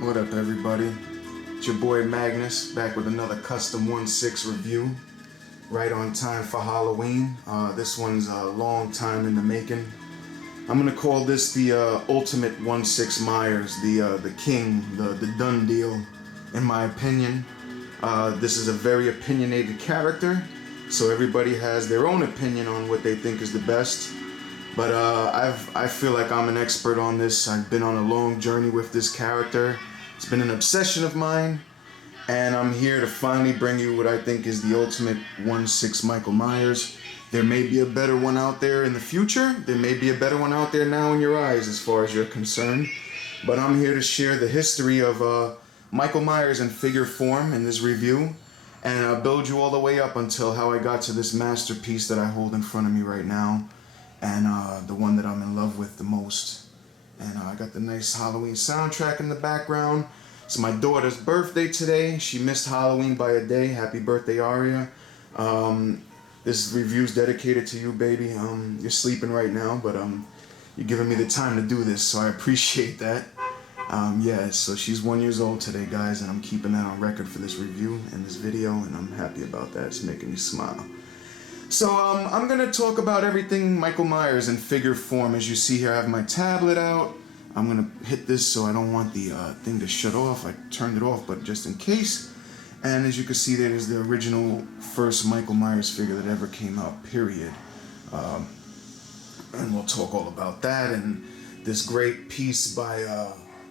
What up, everybody? It's your boy Magnus, back with another custom 1/6 review. Right on time for Halloween. This one's a long time in the making. I'm gonna call this the ultimate 1/6 Myers, the king, the done deal, in my opinion. This is a very opinionated character, so everybody has their own opinion on what they think is the best. But I feel like I'm an expert on this. I've been on a long journey with this character. It's been an obsession of mine, and I'm here to finally bring you what I think is the ultimate 1/6 Michael Myers. There may be a better one out there in the future. There may be a better one out there now in your eyes as far as you're concerned. But I'm here to share the history of Michael Myers in figure form in this review, and build you all the way up until how I got to this masterpiece that I hold in front of me right now, and the one that I'm in love with the most. And I got the nice Halloween soundtrack in the background. It's my daughter's birthday today. She missed Halloween by a day. Happy birthday, Aria. This review's dedicated to you, baby. You're sleeping right now, but you're giving me the time to do this, so I appreciate that. Yeah, so she's 1 year old today, guys, and I'm keeping that on record for this review and this video, and I'm happy about that. It's making me smile. So I'm gonna talk about everything Michael Myers in figure form. As you see here, I have my tablet out. I'm gonna hit this so I don't want the thing to shut off. I turned it off, but just in case. And as you can see, there is the original first Michael Myers figure that ever came out, period. And we'll talk all about that. And this great piece by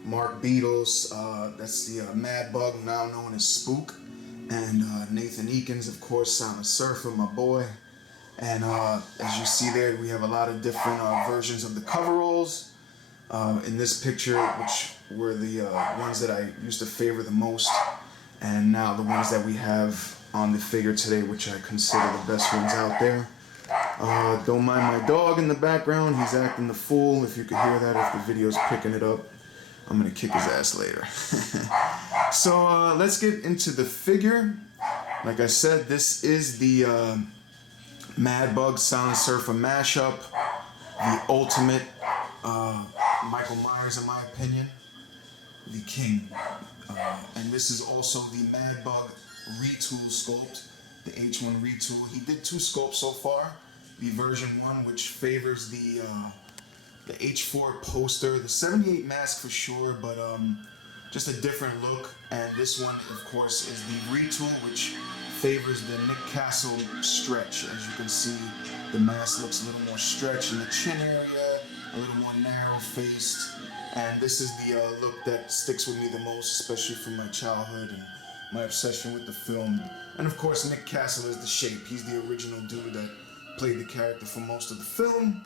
Mark Beatles, that's the Mad Bug, now known as Spook. And Nathan Eakins, of course, Silent Surfer, my boy. And as you see there, we have a lot of different versions of the coveralls. In this picture, which were the ones that I used to favor the most, and now the ones that we have on the figure today, which I consider the best ones out there. Don't mind my dog in the background. He's acting the fool. If you could hear that, if the video's picking it up, I'm gonna kick his ass later. So let's get into the figure. Like I said, this is the Mad Bug Silent Surfer mashup, the ultimate Michael Myers, in my opinion, the king. And this is also the Mad Bug retool sculpt, the H1 retool. He did 2 sculpts so far. The version 1, which favors the H4 poster, the 78 mask for sure, but just a different look. And this one, of course, is the retool, which favors the Nick Castle stretch. As you can see, the mask looks a little more stretched in the chin area, a little more narrow-faced. And this is the look that sticks with me the most, especially from my childhood and my obsession with the film. And of course, Nick Castle is the shape. He's the original dude that played the character for most of the film.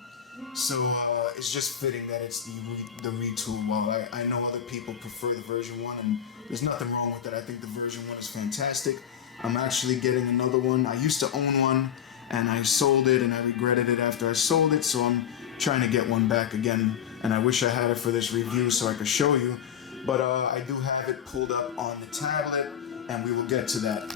So it's just fitting that it's the retool. While I know other people prefer the version 1, and there's nothing wrong with that. I think the version 1 is fantastic. I'm actually getting another one. I used to own one, and I sold it, and I regretted it after I sold it, so I'm trying to get one back again, and I wish I had it for this review so I could show you. But I do have it pulled up on the tablet, and we will get to that.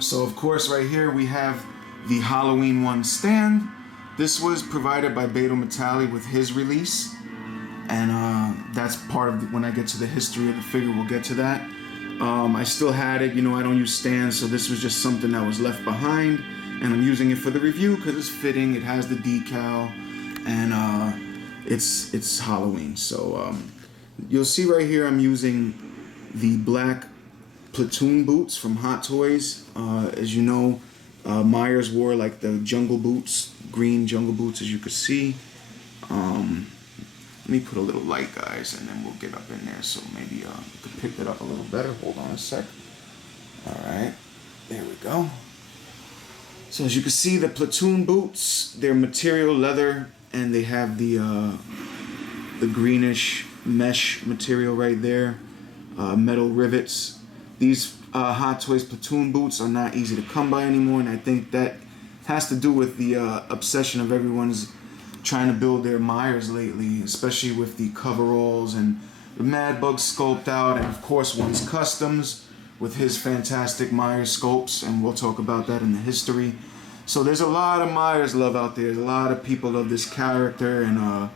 So of course, right here we have the Halloween 1 stand. This was provided by Beto Metalli with his release, and that's part of when I get to the history of the figure, we'll get to that. I still had it, you know, I don't use stands, so this was just something that was left behind, and I'm using it for the review because it's fitting. It has the decal, and it's Halloween. So you'll see right here I'm using the black platoon boots from Hot Toys. As you know, Myers wore like the jungle boots, green jungle boots, as you could see. Let me put a little light, guys, and then we'll get up in there so maybe you could pick that up a little better. Hold on a sec. Alright, there we go. So as you can see, the platoon boots, they're material leather, and they have the greenish mesh material right there, metal rivets. These Hot Toys platoon boots are not easy to come by anymore, and I think that has to do with the obsession of everyone's trying to build their Myers lately, especially with the coveralls and the Mad Bug sculpt out, and of course one's customs with his fantastic Myers sculpts, and we'll talk about that in the history. So there's a lot of Myers love out there. There's a lot of people love this character, and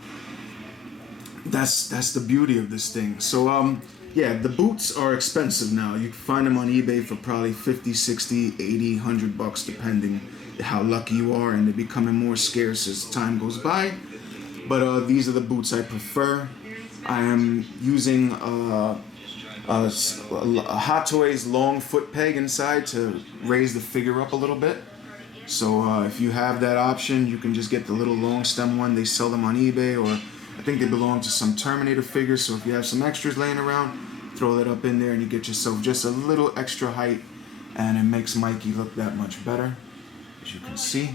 that's the beauty of this thing. So yeah, the boots are expensive now. You can find them on eBay for probably 50, 60, 80, 100 bucks depending how lucky you are, and they're becoming more scarce as time goes by. But these are the boots I prefer. I am using a Hot Toys long foot peg inside to raise the figure up a little bit. So if you have that option, you can just get the little long stem one. They sell them on eBay, or I think they belong to some Terminator figures. So if you have some extras laying around, throw that up in there and you get yourself just a little extra height, and it makes Mikey look that much better, as you can see.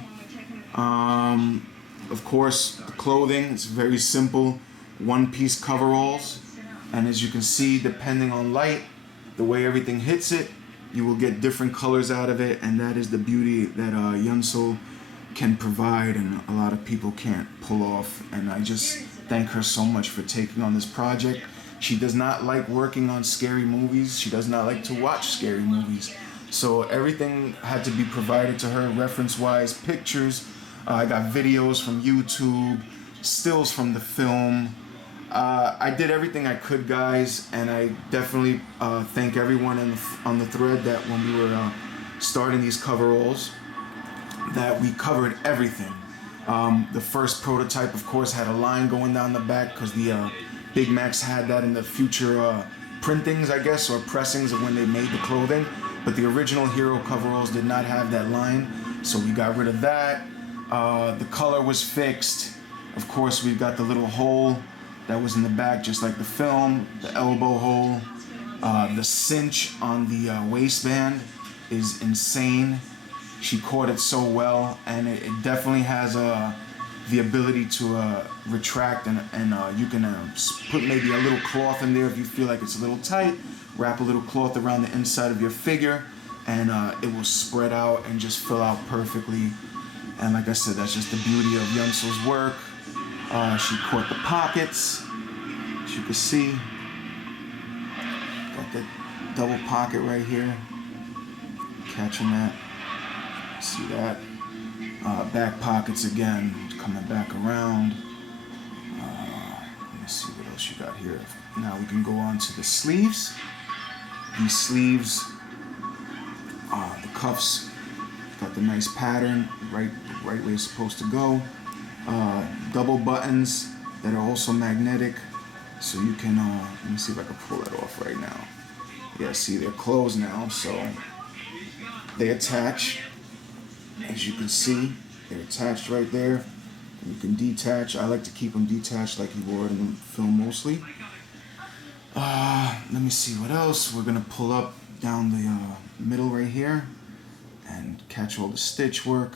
Of course, the clothing is very simple, one-piece coveralls, and as you can see, depending on light, the way everything hits it, you will get different colors out of it, and that is the beauty that Yeonseo can provide, and a lot of people can't pull off. And I just thank her so much for taking on this project. She does not like working on scary movies. She does not like to watch scary movies. So everything had to be provided to her, reference-wise, pictures. I got videos from YouTube, stills from the film. I did everything I could, guys, and I definitely thank everyone on the thread that when we were starting these coveralls, that we covered everything. The first prototype, of course, had a line going down the back because the Big Macs had that in the future printings, I guess, or pressings of when they made the clothing. But the original Hero coveralls did not have that line, so we got rid of that. The color was fixed. Of course, we've got the little hole that was in the back, just like the film, the elbow hole. The cinch on the waistband is insane. She caught it so well, and it definitely has the ability to retract, and you can put maybe a little cloth in there if you feel like it's a little tight. Wrap a little cloth around the inside of your figure, and it will spread out and just fill out perfectly. And like I said, that's just the beauty of Yeonseo's work. She caught the pockets, as you can see. Got the double pocket right here. Catching that. See that? Back pockets again, coming back around. Let me see what else you got here. Now we can go on to the sleeves. These sleeves, the cuffs, got the nice pattern, right where it's supposed to go. Double buttons that are also magnetic, so you can, let me see if I can pull that off right now. Yeah, see, they're closed now, so they attach. As you can see, they're attached right there. You can detach. I like to keep them detached like you would in the film mostly. Let me see what else. We're gonna pull up down the middle right here and catch all the stitch work.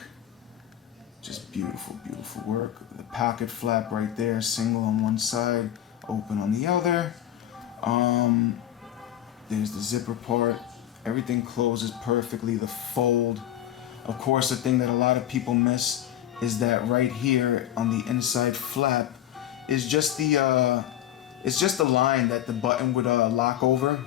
Just beautiful, beautiful work. The pocket flap right there, single on one side, open on the other. There's the zipper part. Everything closes perfectly. The fold. Of course, the thing that a lot of people miss is that right here on the inside flap is just the it's just a line that the button would lock over.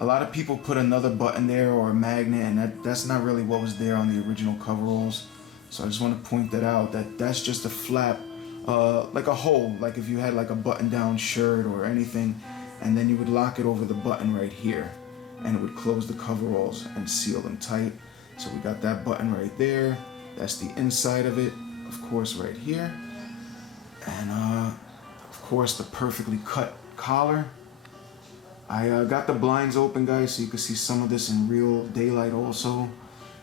A lot of people put another button there or a magnet, and that's not really what was there on the original coveralls. So I just want to point that out, that that's just a flap, like a hole, like if you had like a button-down shirt or anything, and then you would lock it over the button right here, and it would close the coveralls and seal them tight. So we got that button right there. That's the inside of it, of course, right here. And of course, the perfectly cut collar. I got the blinds open, guys, so you can see some of this in real daylight also.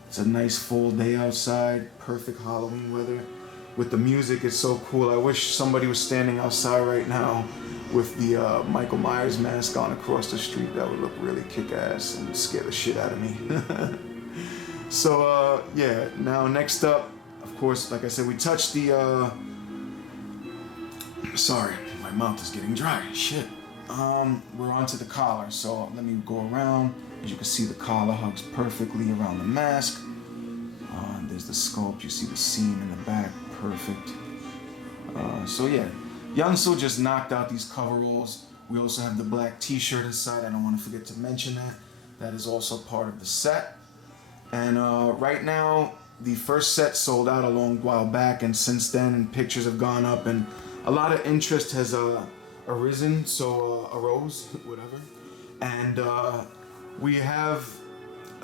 It's a nice full day outside, perfect Halloween weather. With the music, it's so cool. I wish somebody was standing outside right now with the Michael Myers mask on across the street. That would look really kick-ass and scare the shit out of me. So, yeah, now next up, of course, like I said, we touched the, sorry, my mouth is getting dry, shit. We're onto the collar, so let me go around. As you can see, the collar hugs perfectly around the mask. There's the sculpt, you see the seam in the back, perfect. So yeah, Yeonseo just knocked out these coveralls. We also have the black t-shirt inside, I don't want to forget to mention that. That is also part of the set. And right now, the first set sold out a long while back, and since then pictures have gone up and a lot of interest has arisen, so arose, whatever. And we have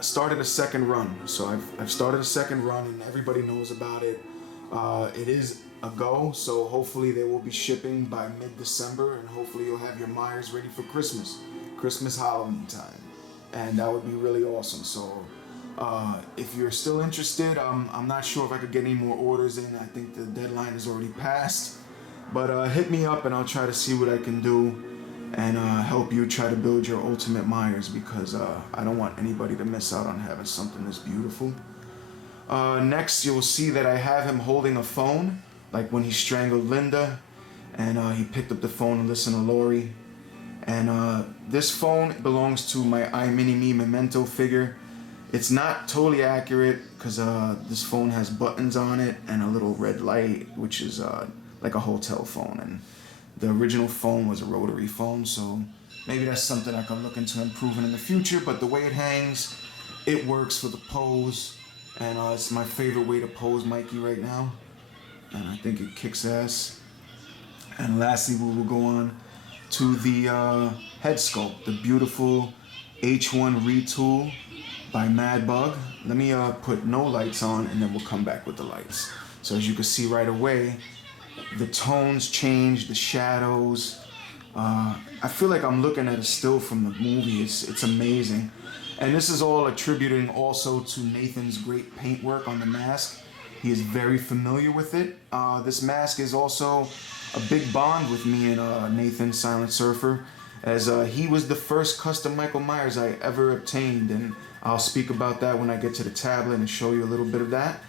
started a second run. So I've started a second run, and everybody knows about it. It is a go, so hopefully they will be shipping by mid-December, and hopefully you'll have your Myers ready for Christmas Halloween time, and that would be really awesome. So if you're still interested, I'm not sure if I could get any more orders in. I think the deadline is already passed, but hit me up and I'll try to see what I can do and help you try to build your ultimate Myers, because I don't want anybody to miss out on having something this beautiful. Next, you'll see that I have him holding a phone, like when he strangled Linda, and he picked up the phone and listened to Lori. And this phone belongs to my I Mini-Me Memento figure. It's not totally accurate because this phone has buttons on it and a little red light, which is like a hotel phone. And the original phone was a rotary phone, so maybe that's something I can look into improving in the future. But the way it hangs, it works for the pose. And it's my favorite way to pose Mikey right now. And I think it kicks ass. And lastly, we will go on to the head sculpt, the beautiful H1 retool by Mad Bug. Let me put no lights on, and then we'll come back with the lights. So as you can see right away, the tones change, the shadows. I feel like I'm looking at a still from the movie. It's amazing. And this is all attributing also to Nathan's great paintwork on the mask. He is very familiar with it. This mask is also a big bond with me and Nathan Silent Surfer, as he was the first custom Michael Myers I ever obtained, and I'll speak about that when I get to the tablet and show you a little bit of that.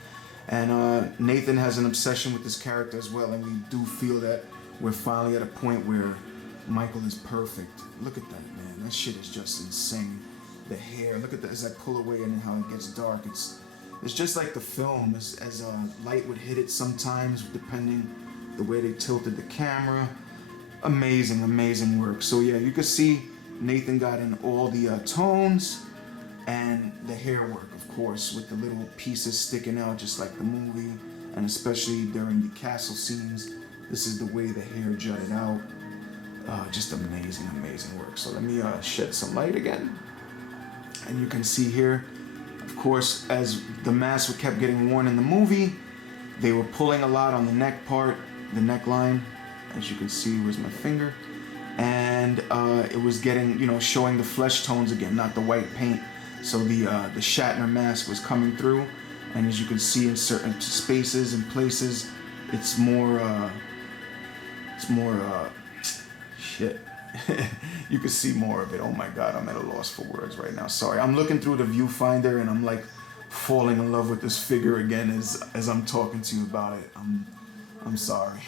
And Nathan has an obsession with this character as well, and we do feel that we're finally at a point where Michael is perfect. Look at that, man. That shit is just insane. The hair, look at that as I pull away and how it gets dark. It's just like the film, as light would hit it sometimes, depending the way they tilted the camera. Amazing, amazing work. So yeah, you can see Nathan got in all the tones and the hair work, of course, with the little pieces sticking out just like the movie, and especially during the castle scenes. This is the way the hair jutted out. Just amazing, amazing work. So let me shed some light again. And you can see here, of course, as the masks kept getting worn in the movie, they were pulling a lot on the neck part, the neckline. As you can see, where's my finger? And it was getting, showing the flesh tones again, not the white paint. So the Shatner mask was coming through, and as you can see in certain spaces and places, it's more shit. You can see more of it. Oh my God, I'm at a loss for words right now. Sorry, I'm looking through the viewfinder and I'm like falling in love with this figure again as I'm talking to you about it. I'm sorry.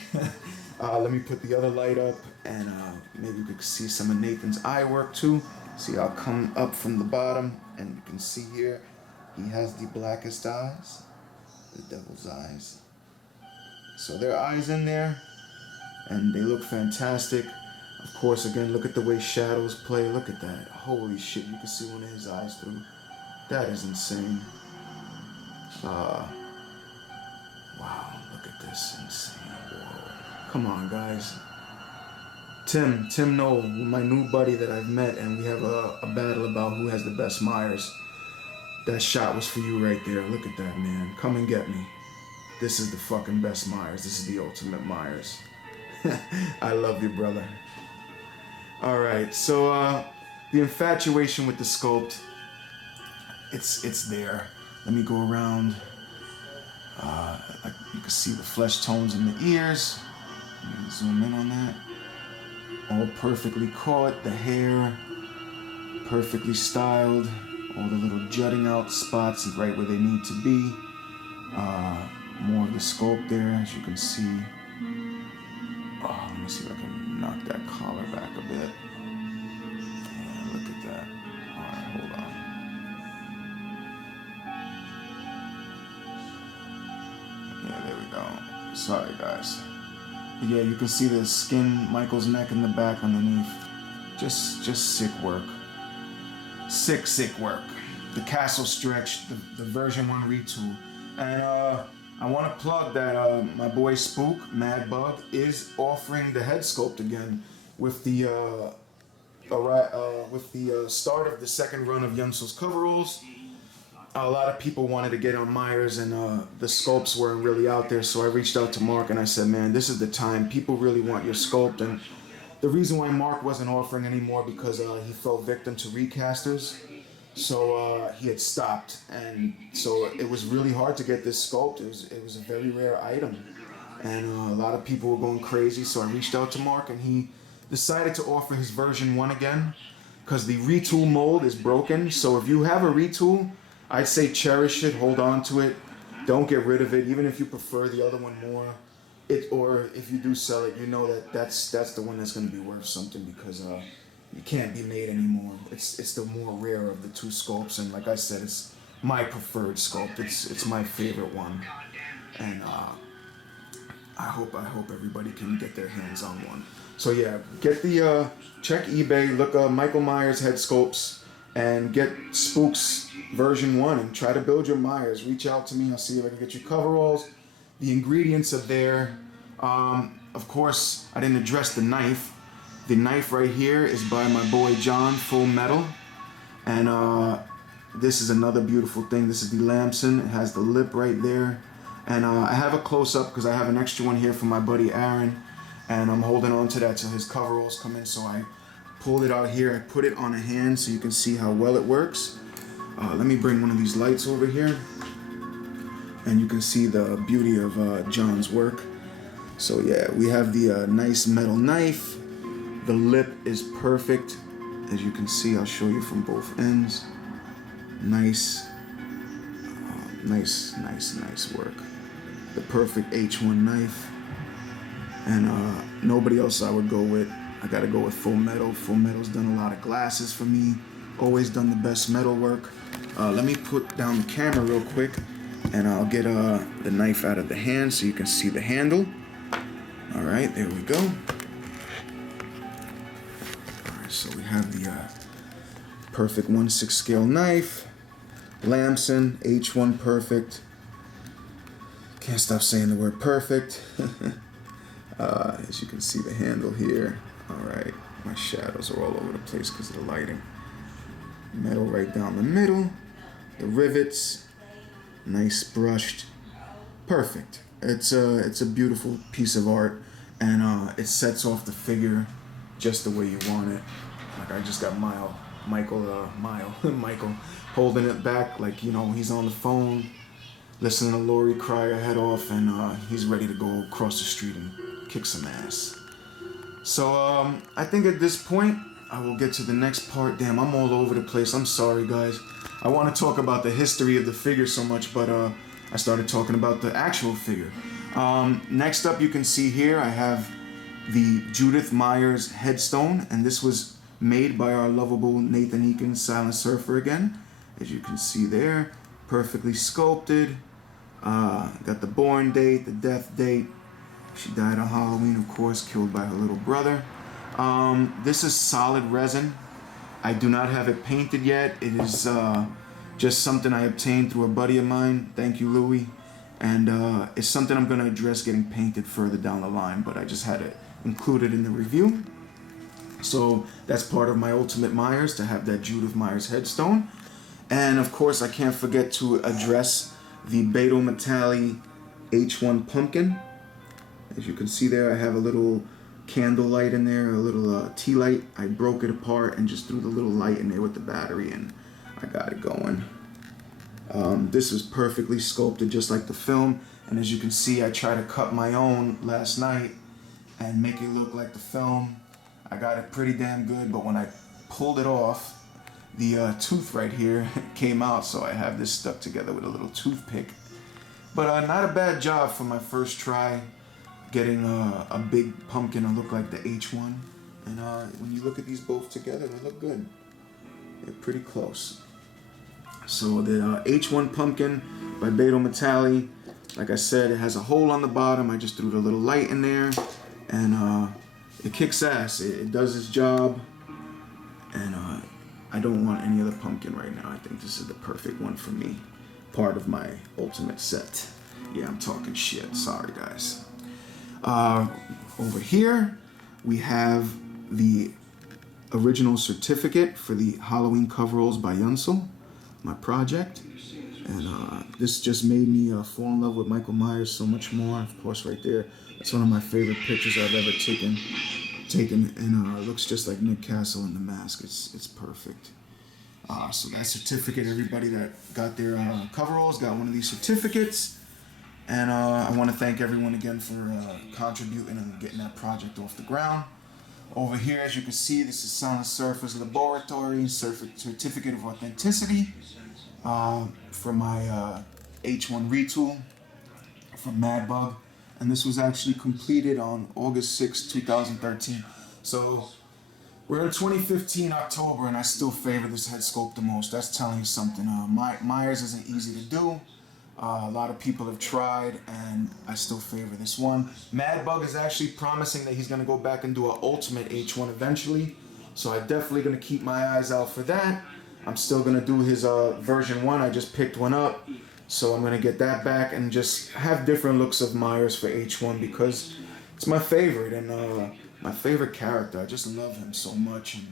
Let me put the other light up, and maybe you could see some of Nathan's eye work too. See, I'll come up from the bottom, and you can see here he has the blackest eyes, the devil's eyes. So there are eyes in there, and they look fantastic. Of course, again, look at the way shadows play. Look at that. Holy shit, you can see one of his eyes through. That is insane. Wow, look at this. Insane. Whoa. Come on, guys. Tim Knoll, my new buddy that I've met, and we have a battle about who has the best Myers. That shot was for you right there. Look at that, man. Come and get me. This is the fucking best Myers. This is the ultimate Myers. I love you, brother. Alright, so the infatuation with the sculpt, it's there. Let me go around. You can see the flesh tones in the ears. Let me zoom in on that. All perfectly caught. The hair, perfectly styled. All the little jutting out spots right where they need to be. More of the sculpt there, as you can see. Oh, let me see if I can knock that collar back a bit. Yeah, look at that. Alright, hold on. Yeah, there we go. Sorry, guys. But yeah, you can see the skin, Michael's neck in the back underneath. Just sick work. Sick work. The castle stretch, the version 1 retool. And I want to plug that my boy Spook, Mad Bug, is offering the head sculpt again. with the start of the second run of Yunso's Coveralls, a lot of people wanted to get on Myers, and the sculpts weren't really out there. So I reached out to Mark and I said, man, this is the time. People really want your sculpt. And the reason why Mark wasn't offering anymore because he fell victim to recasters. So he had stopped, and so it was really hard to get this sculpt. It was a very rare item, and a lot of people were going crazy. So I reached out to Mark, and he decided to offer his version 1 again, because the retool mold is broken. So if you have a retool, I'd say cherish it, hold on to it, don't get rid of it, even if you prefer the other one more. Or if you do sell it, you know that's the one that's going to be worth something, because you can't be made anymore. It's the more rare of the two sculpts, and like I said, it's my preferred sculpt. It's my favorite one, and I hope everybody can get their hands on one. So yeah, get the check eBay, look up Michael Myers head sculpts, and get Spooks version 1 and try to build your Myers. Reach out to me. I'll see if I can get you coveralls. The ingredients are there. Of course, I didn't address the knife. The knife right here is by my boy John, Full Metal. And this is another beautiful thing. This is the Lamson. It has the lip right there. And I have a close-up because I have an extra one here from my buddy Aaron. And I'm holding on to that till his coveralls come in. So I pulled it out here. I put it on a hand so you can see how well it works. Let me bring one of these lights over here. And you can see the beauty of John's work. So yeah, we have the nice metal knife. The lip is perfect. As you can see, I'll show you from both ends. Nice work. The perfect H1 knife. And nobody else I would go with. I gotta go with Full Metal. Full Metal's done a lot of glasses for me. Always done the best metal work. Let me put down the camera real quick, and I'll get the knife out of the hand so you can see the handle. All right, there we go. All right, so we have the perfect 1/6 scale knife. Lamson, H1 perfect. Can't stop saying the word perfect. As you can see the handle here. All right, my shadows are all over the place because of the lighting. Metal right down the middle. The rivets, nice brushed. Perfect. It's a beautiful piece of art, and it sets off the figure just the way you want it. Like I just got Michael holding it back, like, you know, he's on the phone, listening to Lori cry her head off, and he's ready to go across the street and kick some ass. So I think at this point I will get to the next part. Damn, I'm all over the place. I'm sorry, guys. I want to talk about the history of the figure so much, but I started talking about the actual figure. Next up, you can see here I have the Judith Myers headstone, and this was made by our lovable Nathan Eakins, Silent Surfer again. As you can see there, perfectly sculpted. Got the born date, the death date. She died on Halloween, of course, killed by her little brother. This is solid resin. I do not have it painted yet. It is just something I obtained through a buddy of mine. Thank you, Louie. And it's something I'm going to address getting painted further down the line, but I just had it included in the review. So that's part of my Ultimate Myers, to have that Judith Myers headstone. And of course, I can't forget to address the Beto Metalli H1 pumpkin. As you can see there, I have a little candle light in there, a little tea light. I broke it apart and just threw the little light in there with the battery, and I got it going. This is perfectly sculpted just like the film, and as you can see, I tried to cut my own last night and make it look like the film. I got it pretty damn good, but when I pulled it off, the tooth right here came out, so I have this stuck together with a little toothpick. But not a bad job for my first try, getting a big pumpkin to look like the H1. And when you look at these both together, they look good. They're pretty close. So the H1 pumpkin by Beto Metalli, like I said, it has a hole on the bottom. I just threw the little light in there, and it kicks ass. It does its job, and I don't want any other pumpkin right now. I think this is the perfect one for me. Part of my ultimate set. Yeah, I'm talking shit. Sorry, guys. Over here, we have the original certificate for the Halloween Coveralls by Yunsel, my project. And this just made me fall in love with Michael Myers so much more. Of course, right there, that's one of my favorite pictures I've ever taken. And it looks just like Nick Castle in the mask. It's perfect. So that certificate, everybody that got their coveralls got one of these certificates. And I want to thank everyone again for contributing and getting that project off the ground. Over here, as you can see, this is Silent Surfer's Laboratory Certificate of Authenticity for my H1 retool from Madbug. And this was actually completed on August 6, 2013. So we're in 2015 October, and I still favor this head sculpt the most. That's telling you something. Myers isn't easy to do. A lot of people have tried, and I still favor this one. Madbug is actually promising that he's going to go back and do an Ultimate H1 eventually. So I'm definitely going to keep my eyes out for that. I'm still going to do his version 1. I just picked one up. So I'm going to get that back and just have different looks of Myers for H1 because it's my favorite and my favorite character. I just love him so much. And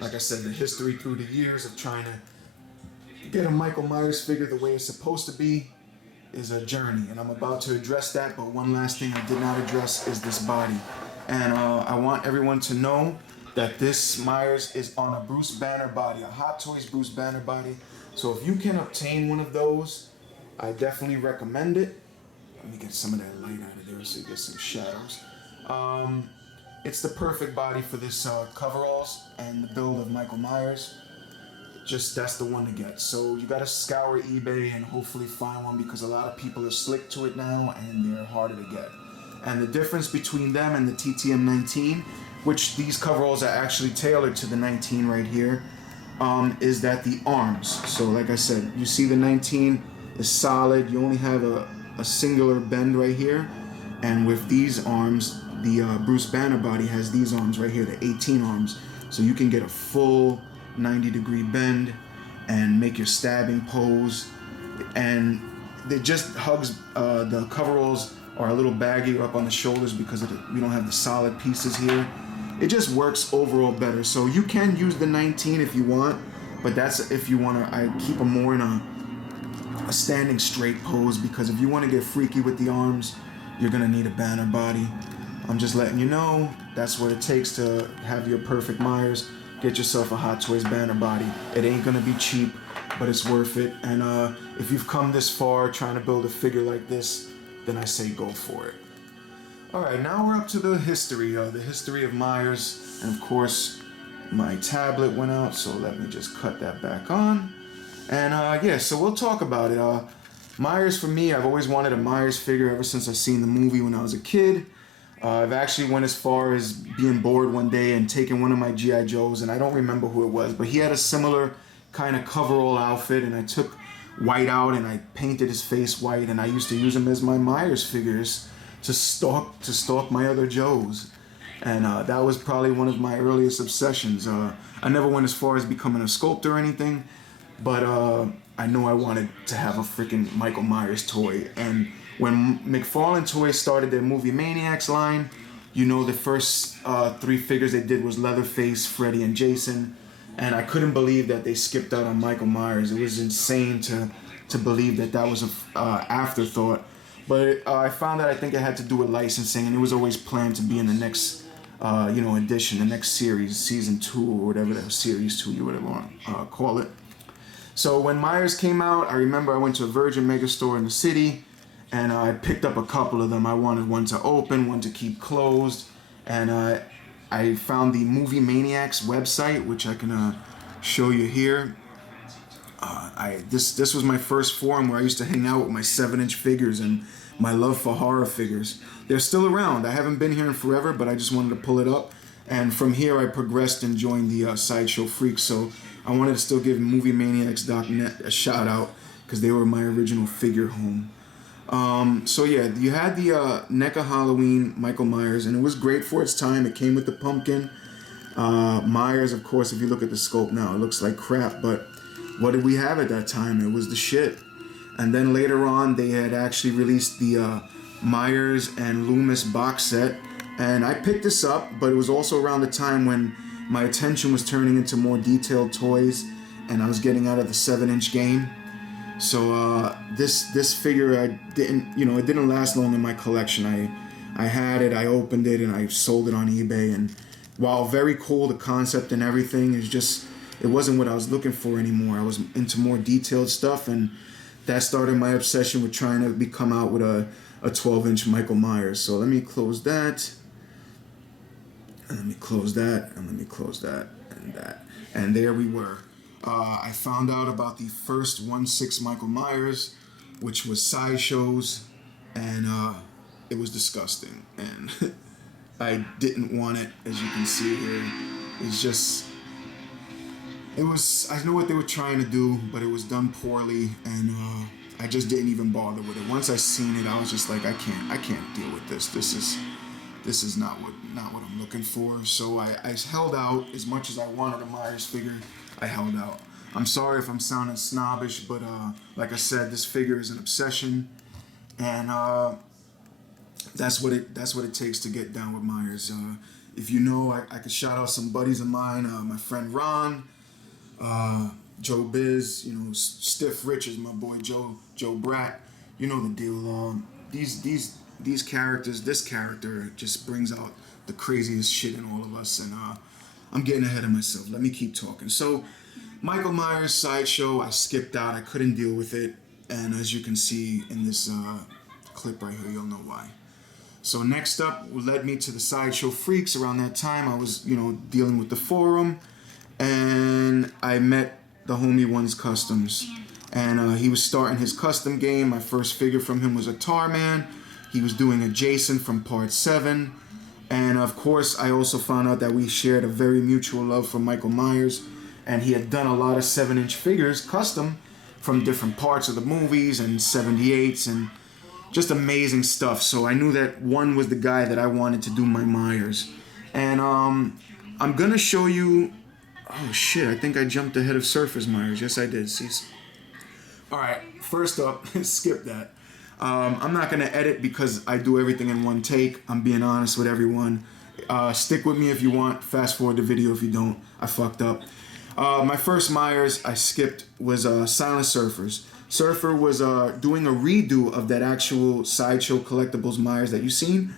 like I said, the history through the years of trying to get a Michael Myers figure the way it's supposed to be is a journey. And I'm about to address that, but one last thing I did not address is this body. And I want everyone to know that this Myers is on a Bruce Banner body, a Hot Toys Bruce Banner body. So if you can obtain one of those, I definitely recommend it. Let me get some of that light out of there so you get some shadows. It's the perfect body for this coveralls and the build of Michael Myers. Just that's the one to get. So you gotta scour eBay and hopefully find one because a lot of people are slick to it now and they're harder to get. And the difference between them and the TTM 19, which these coveralls are actually tailored to the 19 right here, is that the arms. So like I said, you see the 19 is solid. You only have a singular bend right here. And with these arms, the Bruce Banner body has these arms right here, the 18 arms. So you can get a full 90-degree bend and make your stabbing pose. And it just hugs, the coveralls are a little baggy up on the shoulders because we don't have the solid pieces here. It just works overall better. So you can use the 19 if you want, but that's if you want to, I keep them more in a standing straight pose because if you want to get freaky with the arms, you're going to need a Banner body. I'm just letting you know, that's what it takes to have your perfect Myers. Get yourself a Hot Toys Banner body. It ain't going to be cheap, but it's worth it. And if you've come this far trying to build a figure like this, then I say go for it. Alright, now we're up to the history of Myers. And of course, my tablet went out, so let me just cut that back on. And yeah, so we'll talk about it. Myers, for me, I've always wanted a Myers figure ever since I seen the movie when I was a kid. I've actually went as far as being bored one day and taking one of my G.I. Joes, and I don't remember who it was, but he had a similar kind of coverall outfit, and I took white out and I painted his face white, and I used to use him as my Myers figures to stalk my other Joes. And that was probably one of my earliest obsessions. I never went as far as becoming a sculptor or anything, but I know I wanted to have a freaking Michael Myers toy. And when McFarlane Toys started their Movie Maniacs line, you know the first 3 figures they did was Leatherface, Freddy, and Jason. And I couldn't believe that they skipped out on Michael Myers. It was insane to believe that that was an afterthought. But I found that I think it had to do with licensing, and it was always planned to be in the next edition, the next series, season 2 or whatever that was, series 2 you would want to call it. So when Myers came out, I remember I went to a Virgin Megastore in the city, and I picked up a couple of them. I wanted one to open, one to keep closed, and I found the Movie Maniacs website, which I can show you here. This was my first forum where I used to hang out with my 7-inch figures and my love for horror figures. They're still around. I haven't been here in forever, but I just wanted to pull it up. And from here, I progressed and joined the Sideshow Freaks. So I wanted to still give MovieManiacs.net a shout out because they were my original figure home. So yeah, you had the NECA Halloween Michael Myers, and it was great for its time. It came with the pumpkin. Myers, of course, if you look at the sculpt now, it looks like crap, but what did we have at that time? It was the shit. And then later on, they had actually released the Myers and Loomis box set, And I picked this up, but it was also around the time when my attention was turning into more detailed toys and I was getting out of the 7-inch game. So this figure, I didn't, it didn't last long in my collection. I had it, I opened it, and I sold it on eBay. And while very cool, the concept and everything, it wasn't what I was looking for anymore. I was into more detailed stuff, and that started my obsession with trying to come out with a 12-inch Michael Myers. So let me close that, and let me close that, and let me close that, and that. And there we were. I found out about the first 1/6 Michael Myers, which was sideshows, and it was disgusting. And I didn't want it, as you can see here. I know what they were trying to do, but it was done poorly, and I just didn't even bother with it. Once I seen it, I was just like, I can't deal with this. This is not what I'm looking for. So I held out. As much as I wanted a Myers figure, I held out. I'm sorry if I'm sounding snobbish, but like I said, this figure is an obsession, and that's what it takes to get down with Myers. If you know, I could shout out some buddies of mine. My friend Ron, Joe Biz, Stiff Richards, my boy Joe Bratt. You know the deal. These characters, this character just brings out the craziest shit in all of us, and I'm getting ahead of myself. Let me keep talking. So, Michael Myers Sideshow, I skipped out. I couldn't deal with it, and as you can see in this clip right here, you'll know why. So next up led me to the Sideshow Freaks. Around that time, I was, dealing with the forum, and I met the homie One's Customs, and he was starting his custom game. My first figure from him was a Tar Man. He was doing a Jason from Part 7, and of course, I also found out that we shared a very mutual love for Michael Myers, and he had done a lot of 7-inch figures custom from different parts of the movies and 78s and just amazing stuff. So I knew that One was the guy that I wanted to do my Myers. And I'm gonna show you, oh shit, I think I jumped ahead of Surfer's Myers. Yes, I did. See? All right, first up, skip that. I'm not gonna edit because I do everything in one take. I'm being honest with everyone. Stick with me if you want. Fast forward the video if you don't. I fucked up. My first Myers I skipped was Silent Surfers. Surfer was doing a redo of that actual Sideshow Collectibles Myers that you've seen,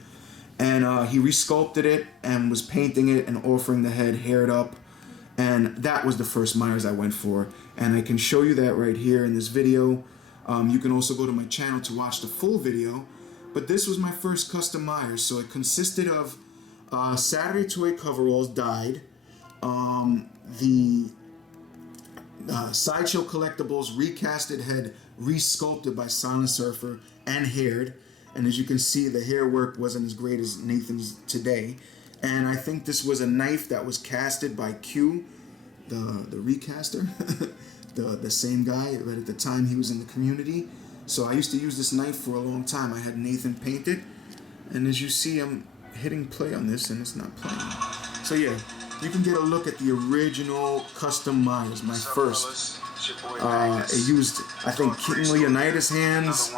and he resculpted it and was painting it and offering the head haired up, and that was the first Myers I went for, and I can show you that right here in this video. You can also go to my channel to watch the full video, but this was my first custom Myers. So it consisted of Saturday Toy Coveralls dyed, the Sideshow Collectibles recasted head resculpted by Silent Surfer and haired, and as you can see, the hair work wasn't as great as Nathan's today, and I think this was a knife that was casted by Q, the recaster, the same guy, but at the time he was in the community. So I used to use this knife for a long time. I had Nathan paint it, and as you see, I'm hitting play on this and it's not playing. So yeah, you can get a look at the original custom Myers, my first. It used, I think, King Leonidas hands,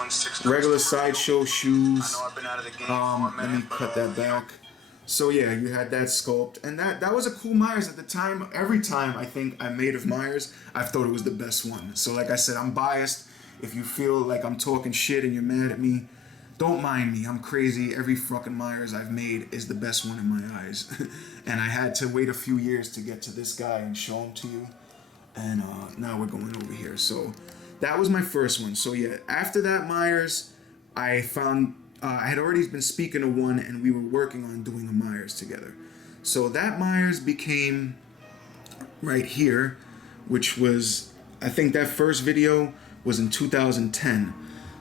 regular Sideshow shoes. Let me cut that back. So yeah, you had that sculpt, and that was a cool Myers at the time. Every time I think I made of Myers, I thought it was the best one. So like I said, I'm biased. If you feel like I'm talking shit and you're mad at me, don't mind me. I'm crazy. Every fucking Myers I've made is the best one in my eyes. And I had to wait a few years to get to this guy and show him to you. And now we're going over here. So that was my first one. So yeah, after that Myers, I found, I had already been speaking to One, and we were working on doing a Myers together. So that Myers became right here, which was, I think that first video was in 2010.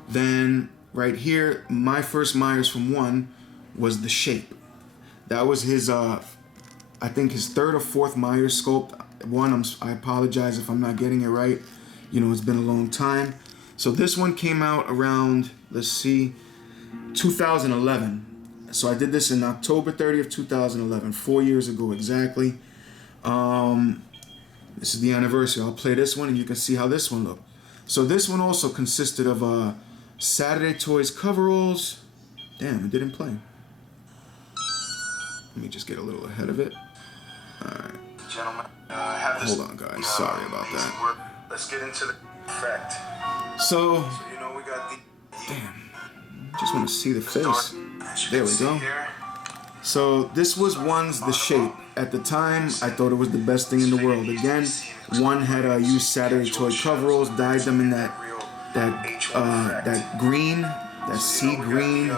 Then right here, my first Myers from One was the Shape. That was his, I think his third or fourth Myers sculpt. One, I apologize if I'm not getting it right. It's been a long time. So this one came out around, let's see, 2011. So I did this in October 30th, 2011, 4 years ago exactly. This is the anniversary. I'll play this one and you can see how this one looked. So this one also consisted of Saturday Toys Coveralls. Damn, it didn't play. Let me just get a little ahead of it. Alright. Gentlemen, hold on, guys. Sorry about that. Let's get into the effect. So You know we got the... damn. Just want to see the face. There we go. So this was one's the shape. At the time, I thought it was the best thing in the world. Again, one had used Saturday Toy Coveralls, dyed them in that green, that sea green.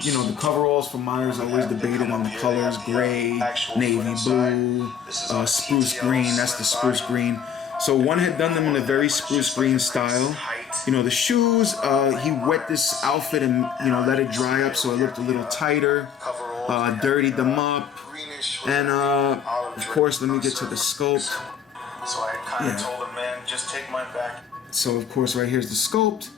You know, the coveralls for Myers always debated on the colors: gray, navy blue, spruce green. That's the spruce green. So one had done them in a very spruce green style. You know, the shoes, he wet this outfit and, you know, let it dry up so it looked a little tighter, dirtied them up. And, of course, let me get to the sculpt. So I kind of told him, man, just take mine back. So, of course, right here's the sculpt.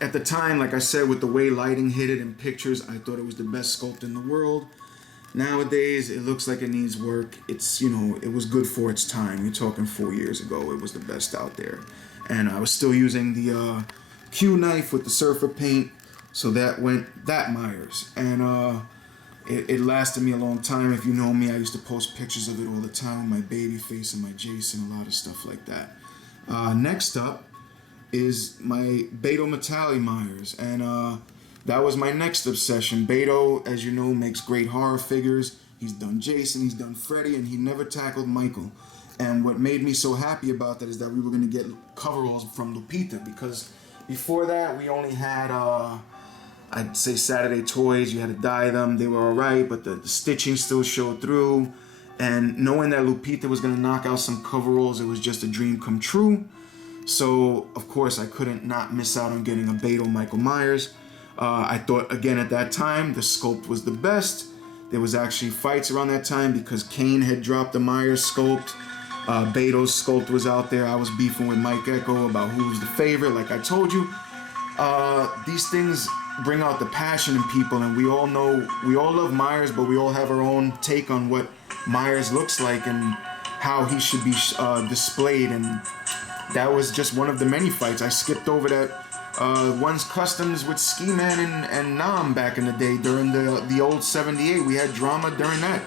At the time, like I said, with the way lighting hit it in pictures, I thought it was the best sculpt in the world. Nowadays, it looks like it needs work. It's, you know, it was good for its time. You're talking 4 years ago, it was the best out there. And I was still using the Q knife with the surfer paint, so that went that Myers. And it lasted me a long time. If you know me, I used to post pictures of it all the time, my baby face and my Jason, a lot of stuff like that. Next up is my Beto Metalli Myers, and that was my next obsession. Beto, as you know, makes great horror figures. He's done Jason, he's done Freddy, and he never tackled Michael. And what made me so happy about that is that we were going to get coveralls from Lupita, because before that we only had, I'd say Saturday Toys. You had to dye them. They were all right, but the stitching still showed through. And knowing that Lupita was going to knock out some coveralls, it was just a dream come true. So, of course, I couldn't not miss out on getting a Beto Michael Myers. I thought, again, at that time, the sculpt was the best. There was actually fights around that time because Kane had dropped the Myers sculpt. Beto's sculpt was out there. I was beefing with Mike Echo about who was the favorite. Like I told you, these things bring out the passion in people, and we all know, we all love Myers, but we all have our own take on what Myers looks like and how he should be displayed. And that was just one of the many fights. I skipped over that one's customs with Ski Man and Nam back in the day during the old 78. We had drama during that.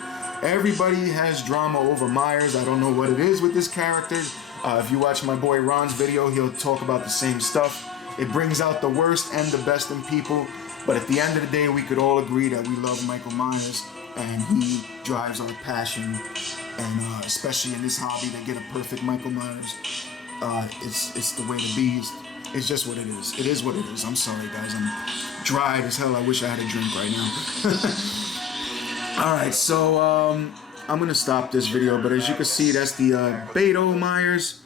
Everybody has drama over Myers. I don't know what it is with this character. If you watch my boy Ron's video, he'll talk about the same stuff. It brings out the worst and the best in people. But at the end of the day, we could all agree that we love Michael Myers, and he drives our passion. And especially in this hobby, to get a perfect Michael Myers, it's the way to be. It's just what it is. It is what it is. I'm sorry, guys. I'm dry as hell. I wish I had a drink right now. Alright, so I'm going to stop this video, but as you can see, that's the Beto Myers.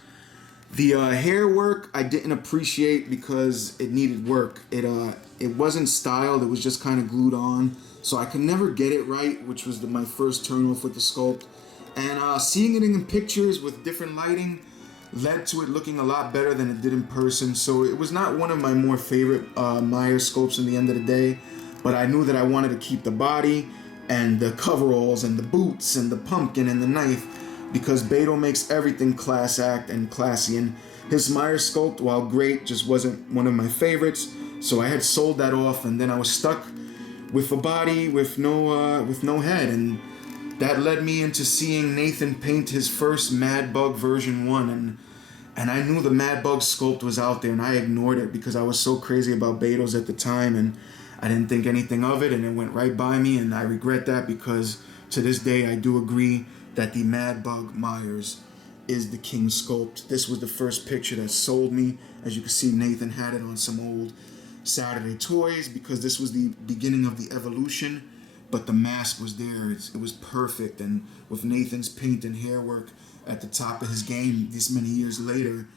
The hair work I didn't appreciate because it needed work. It wasn't styled, it was just kind of glued on, so I could never get it right, which was my first turn off with the sculpt. And seeing it in pictures with different lighting led to it looking a lot better than it did in person. So it was not one of my more favorite Myers sculpts in the end of the day, but I knew that I wanted to keep the body and the coveralls and the boots and the pumpkin and the knife, because Beto makes everything class act and classy. And his Myers sculpt, while great, just wasn't one of my favorites. So I had sold that off, and then I was stuck with a body with no head, and that led me into seeing Nathan paint his first Mad Bug version 1, and I knew the Mad Bug sculpt was out there, and I ignored it because I was so crazy about Beto's at the time, and I didn't think anything of it, and it went right by me, and I regret that, because to this day I do agree that the Mad Bug Myers is the king sculpt. This was the first picture that sold me. As you can see, Nathan had it on some old Saturday Toys because this was the beginning of the evolution, but the mask was there. It was perfect, and with Nathan's paint and hair work at the top of his game this many years later,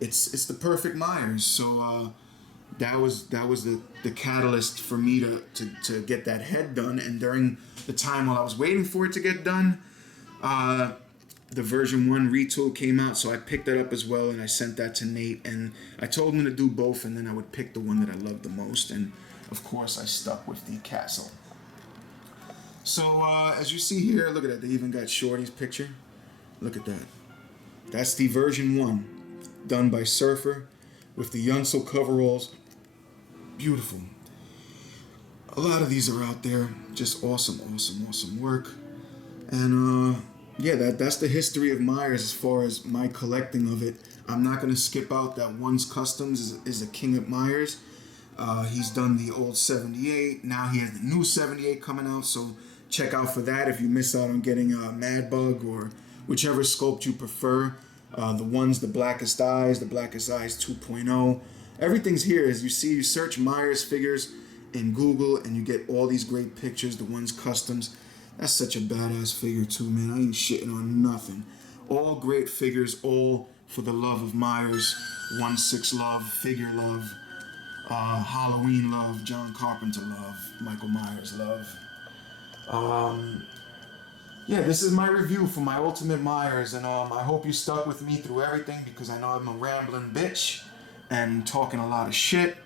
it's the perfect Myers. So that was the catalyst for me to get that head done. And during the time while I was waiting for it to get done, the version 1 retool came out, so I picked that up as well, and I sent that to Nate, and I told him to do both, and then I would pick the one that I loved the most, and of course I stuck with the castle. So as you see here, look at that, they even got Shorty's picture. Look at that. That's the version 1, done by Surfer with the Yunsel coveralls. Beautiful. a lot of these are out there. Just awesome work. And yeah, that's the history of Myers as far as my collecting of it. I'm not gonna skip out that One's Customs is a king at Myers. He's done the old 78. Now he has the new 78 coming out. So check out for that if you miss out on getting Mad Bug or whichever sculpt you prefer. The Blackest Eyes 2.0. Everything's here. As you see, you search Myers figures in Google and you get all these great pictures. The One's Customs. That's such a badass figure too, man. I ain't shitting on nothing. All great figures, all for the love of Myers. 1/6 love, figure love, Halloween love, John Carpenter love, Michael Myers love. Yeah, this is my review for my Ultimate Myers, and I hope you stuck with me through everything because I know I'm a rambling bitch and talking a lot of shit,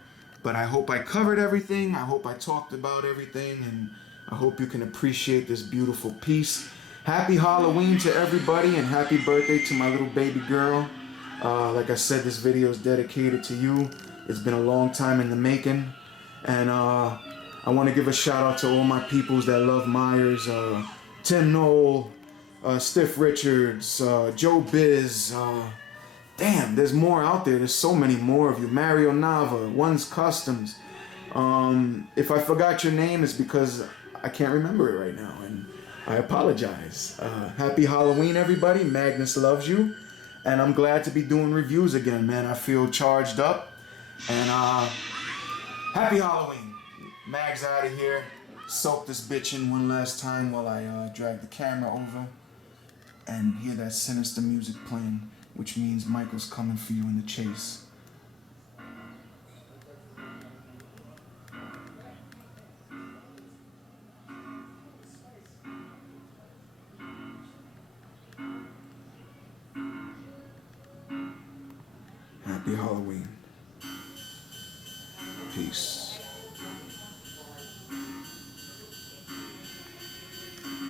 but I hope I covered everything. I hope I talked about everything, and I hope you can appreciate this beautiful piece. Happy Halloween to everybody, and happy birthday to my little baby girl. Like I said, this video is dedicated to you. It's been a long time in the making, and I want to give a shout out to all my peoples that love Myers. Tim Knoll, Stiff Richards, Joe Biz. Damn, there's more out there. There's so many more of you. Mario Nava, One's Customs. If I forgot your name, it's because I can't remember it right now, and I apologize. Happy Halloween, everybody. Magnus loves you, and I'm glad to be doing reviews again, man. I feel charged up, and happy Halloween. Mag's out of here. Soak this bitch in one last time while I drag the camera over and hear that sinister music playing, which means Michael's coming for you in the chase. Happy Halloween. Peace.